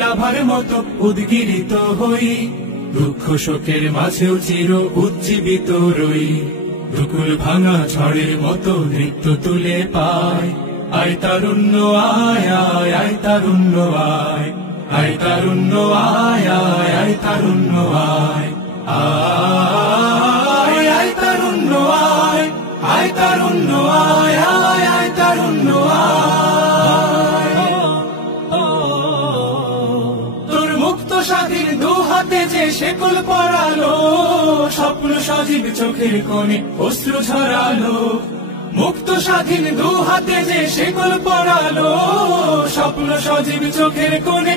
লাভার মতো উদ্গীরিত হই, দুঃখ শোকের মাঝেও চির উজ্জীবিত রই। দুকুল ভাঙা ঝড়ের মতো নৃত্য তুলে পায়, আয় তারুণ্য আয় আয় আয় তারুণ্য আয়, আয় তারুণ্য আয় আয় আয় তারুণ্য আয়, আয় আয় তারুণ্য আয়, আয় তারুণ্য আয় আয় আয় তারুণ্য আয়। তোর মুক্ত স্বাধীন দু হাতে যে শেকল পরালো, স্বপ্ন সজীব চোখের কোণে অশ্রু ঝরালো। মুক্ত স্বাধীন দু হাতে যে শেকল পরালো, স্বপ্ন সজীব চোখের কোণে